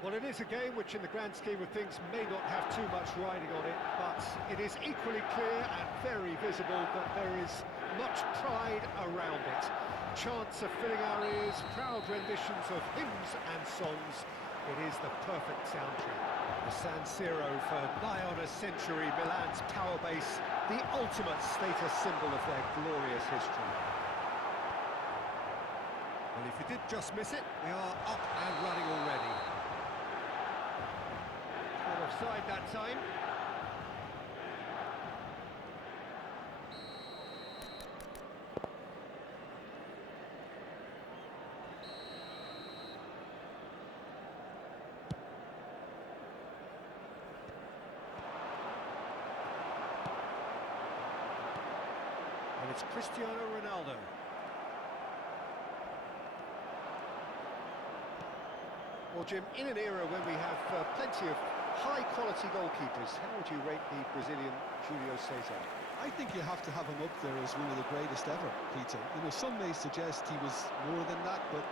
Well, it is a game which in the grand scheme of things may not have too much riding on it, but it is equally clear and very visible that there is much pride around it. Chants are filling our ears, proud renditions of hymns and songs. It is the perfect soundtrack. The San Siro for nigh on a century, Milan's power base, the ultimate status symbol of their glorious history. Well, if you did just miss it, we are up and running already. Caught offside that time. And it's Cristiano Ronaldo. Well, Jim, in an era when we have plenty of high-quality goalkeepers, how would you rate the Brazilian Julio Cesar? I think you have to have him up there as one of the greatest ever, Peter. You know, some may suggest he was more than that, but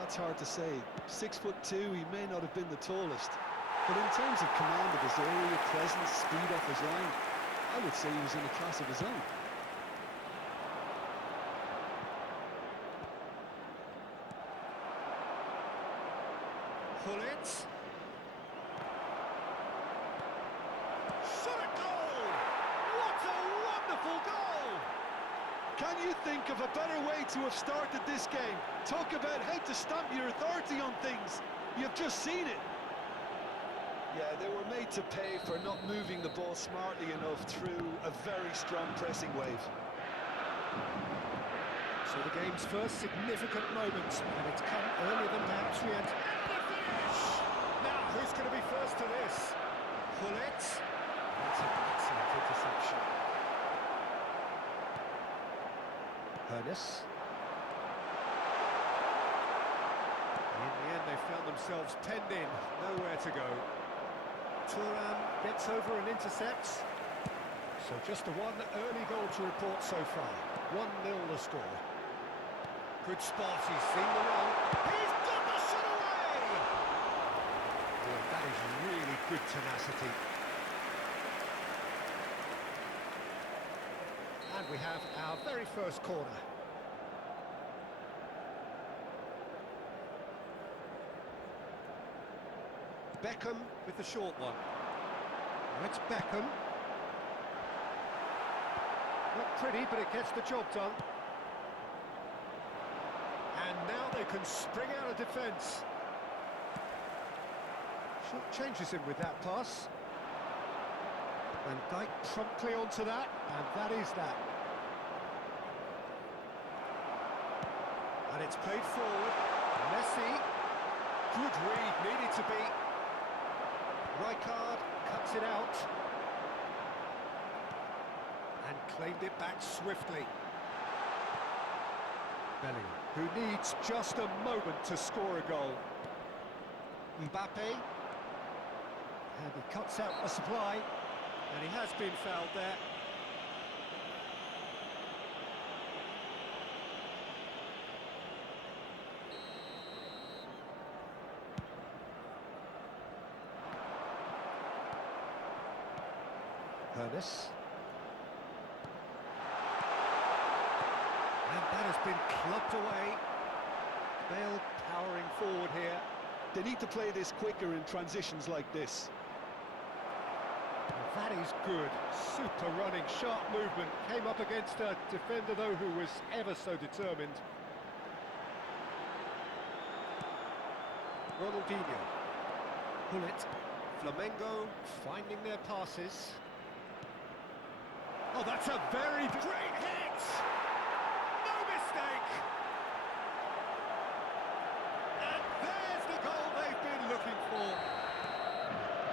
that's hard to say. 6'2", he may not have been the tallest. But in terms of command of his area, presence, speed off his line, I would say he was in a class of his own. Pull it. Shot a goal! What a wonderful goal! Can you think of a better way to have started this game? Talk about how to stamp your authority on things. You've just seen it. Yeah, they were made to pay for not moving the ball smartly enough through a very strong pressing wave. So the game's first significant moment, and it's come earlier than perhaps we had. Now, who's going to be first to this? Pull it. That's an excellent interception. Hernus. In the end, they found themselves penned in, nowhere to go. Thuram gets over and intercepts. So just the one early goal to report so far. 1-0 the score. Good spot, he's seen the run. He's got the shot away! Boy, that is really good tenacity. And we have our very first corner. Beckham with the short one. Now it's Beckham. Not pretty, but it gets the job done. And now they can spring out of defence. Short changes him with that pass. And Dijk promptly onto that, and that is that. And it's played forward. Messi. Good read, needed to be. Rijkaard cuts it out. And claimed it back swiftly. Bellingham, who needs just a moment to score a goal. Mbappe. And he cuts out the supply. And he has been fouled there. Hernus. And that has been clubbed away. Bale powering forward here. They need to play this quicker in transitions like this. That is good. Super running, sharp movement. Came up against a defender, though, who was ever so determined. Ronaldinho. Pull it. Flamengo finding their passes. Oh, that's a very great hit! No mistake! And there's the goal they've been looking for.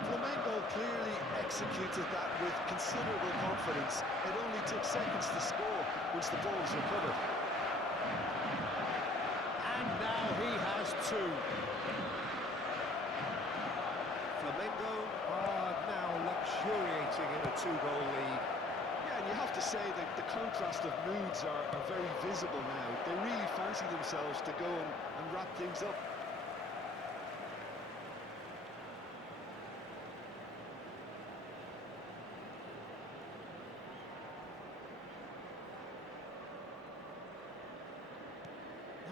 Flamengo clearly executed that with considerable confidence. It only took seconds to score once the ball was recovered. And now he has two. Flamengo are now luxuriating in a two-goal lead. Yeah, and you have to say that the contrast of moods are very visible now. They really fancy themselves to go and wrap things up.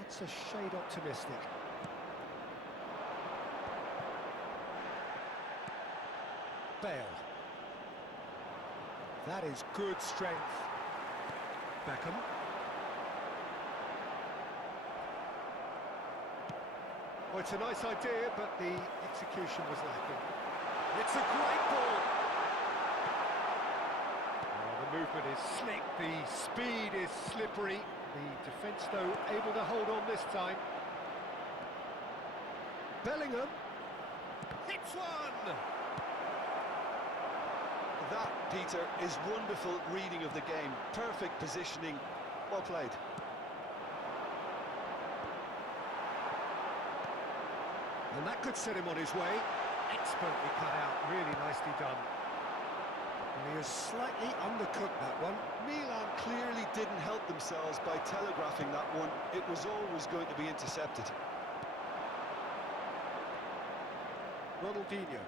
That's a shade optimistic. Bale. That is good strength. Beckham. Well, it's a nice idea, but the execution was lacking. It's a great ball. Oh, the movement is slick, the speed is slippery. The defence, though, able to hold on this time. Bellingham. Hits one! That, Peter, is wonderful reading of the game. Perfect positioning. Well played. And that could set him on his way. Expertly cut out, really nicely done. And he has slightly undercooked that one. Milan clearly didn't help themselves by telegraphing that one. It was always going to be intercepted. Ronaldinho.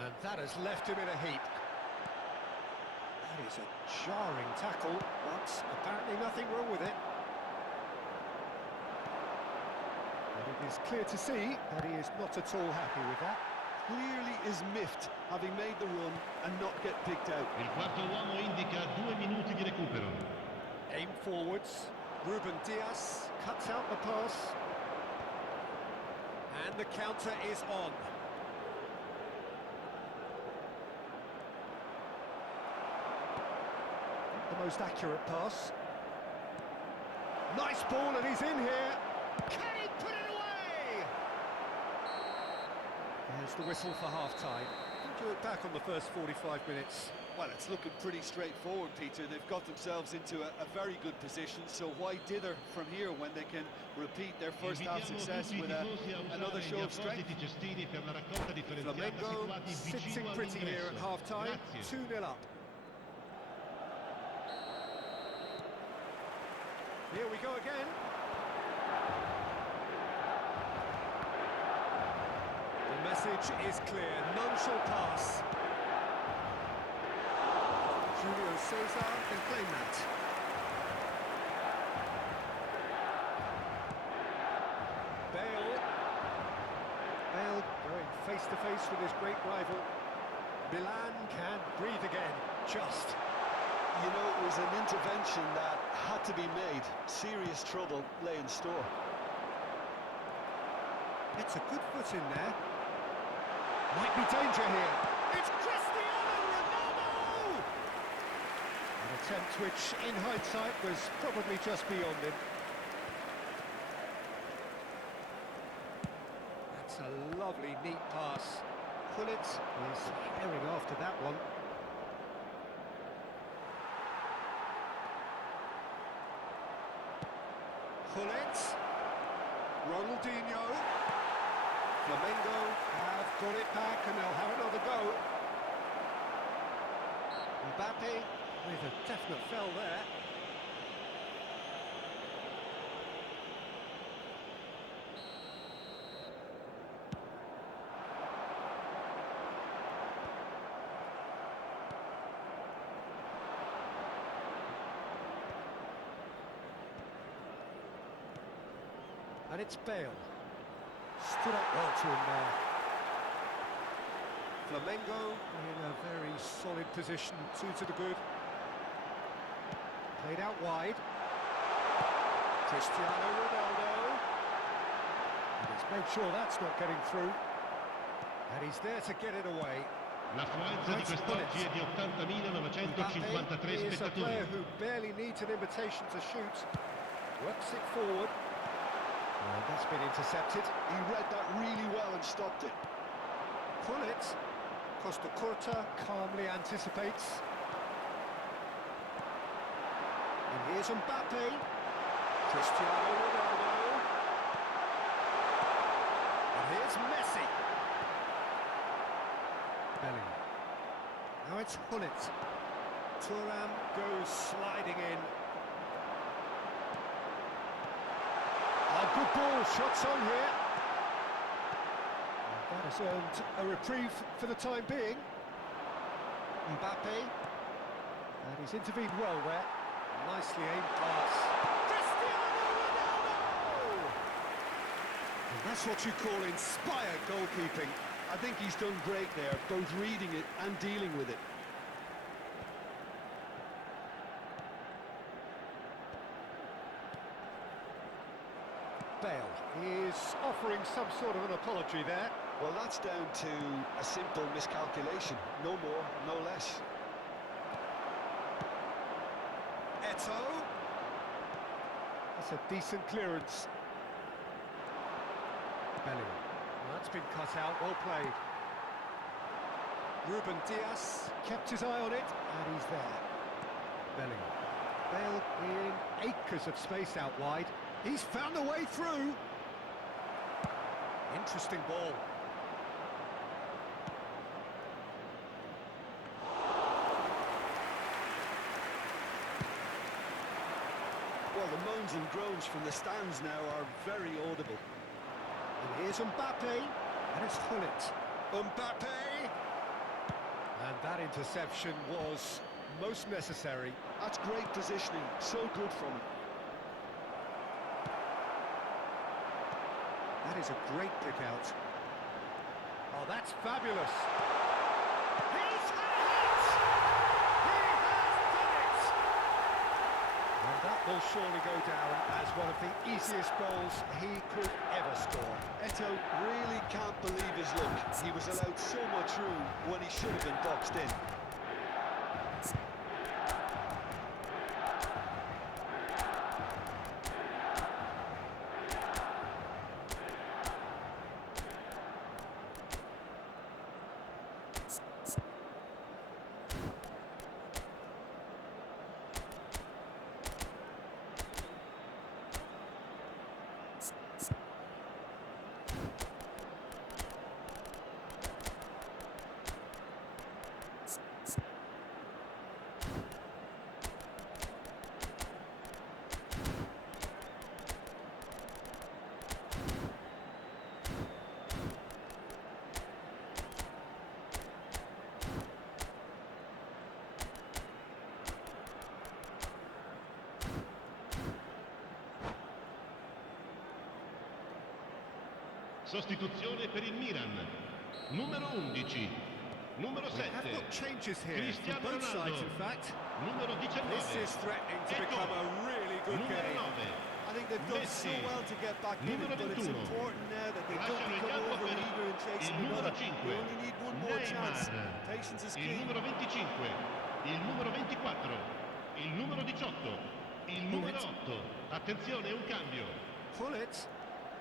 And that has left him in a heap. That is a jarring tackle, but apparently nothing wrong with it. And it is clear to see that he is not at all happy with that. Clearly is miffed, having made the run and not get picked out. Il quarto uomo indica 2 minuti di recupero. Aim forwards. Ruben Dias cuts out the pass. And the counter is on. The most accurate pass. Nice ball, and he's in here. Can he put it away? Here's the whistle for half-time. Do it back on the first 45 minutes. Well, it's looking pretty straightforward, Peter. They've got themselves into a very good position, so why dither from here when they can repeat their first half success with another show of strength? Flamengo sitting pretty here at half-time, 2-0 up. Here we go again. The message is clear, none shall pass. Julio Cesar can claim that. Bale going face to face with his great rival. Milan can breathe again, just. You know, it was an intervention that had to be made. Serious trouble lay in store. It's a good foot in there. Might be danger here. It's Cristiano Ronaldo! An attempt which, in hindsight, was probably just beyond him. That's a lovely, neat pass. Gullit is herring after that one. Gullit. Ronaldinho. Flamengo have got it back and they'll have another go. Mbappe with a definite fell there. And it's Bale. Stood up well to him there. Flamengo in a very solid position, 2 to the good. Played out wide. Cristiano Ronaldo. And he's made sure that's not getting through. And he's there to get it away. L'affluenza di quest'oggi è di 80.953 Mbappe is a spettatori. player who barely needs an invitation to shoot. Works it forward. And that's been intercepted. He read that really well and stopped it. Gullit. Costa Curta calmly anticipates. And here's Mbappe. Cristiano Ronaldo. And here's Messi. Bellingham. Now it's Gullit. Thuram goes sliding in. Good ball, shots on here. And that has earned a reprieve for the time being. Mbappe. And he's intervened well there. Nicely aimed pass. Cristiano Ronaldo! That's what you call inspired goalkeeping. I think he's done great there, both reading it and dealing with it. Bale is offering some sort of an apology there. Well, that's down to a simple miscalculation. No more, no less. Eto. That's a decent clearance. Bellingham. Well, that's been cut out, well played. Ruben Diaz kept his eye on it, and he's there. Bellingham. Bale in acres of space out wide. He's found a way through. Interesting ball. Well, the moans and groans from the stands now are very audible. And here's Mbappe, and it's Gullit. Mbappe! And that interception was most necessary. That's great positioning, so good from him. That is a great pick out. Oh, that's fabulous. He's had it! He has done it! And that will surely go down as one of the easiest goals he could ever score. Eto really can't believe his luck. He was allowed so much room when he should have been boxed in. Sostituzione per il Milan. Numero 11. Numero We have 7. got changes here from Cristiano both sides, Ronaldo. in fact. Numero 19. This is threatening to Ecco. become a really good Numero game. 9. I think they've done so Messi. well to get back in it, Numero but it's 21. important now that they don't Lasciano in become campo per over-eager in chasing il numero another. 5. They only need one more chance. Neymar. Patience is Il key. numero 25. Il numero 24. Il numero 18. Il numero 8. Attenzione, un cambio. Gullit.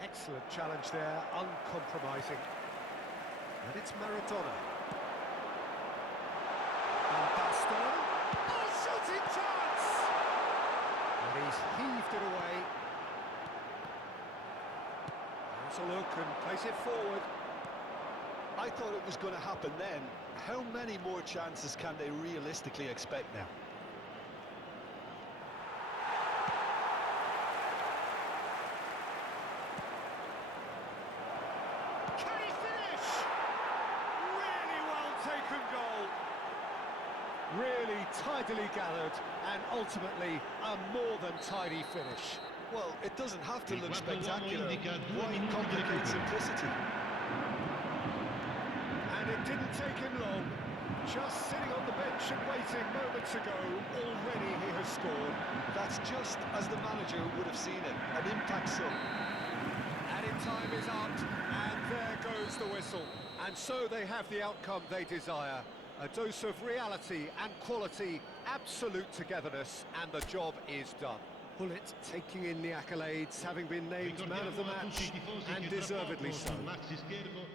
Excellent challenge there, uncompromising. And it's Maradona. And Basto. Oh, shooting chance! And he's heaved it away. Has a look and plays it forward. I thought it was going to happen then. How many more chances can they realistically expect now? Can he finish? Really well taken goal. Really tidily gathered and ultimately a more than tidy finish. Well, it doesn't have to Il look quarto uomo spectacular. indica 2 Why minuti di complicate recupero. simplicity? And it didn't take him long. Just sitting on the bench and waiting moments ago, already he has scored. That's just as the manager would have seen it. An impact sub. Added time is up, and there goes the whistle. And so they have the outcome they desire. A dose of reality and quality, absolute togetherness, and the job is done. Gullit taking in the accolades, having been named man of the Ricordiamo a tutti match, i tifosi and che tra deservedly poco so. sul maxi schermo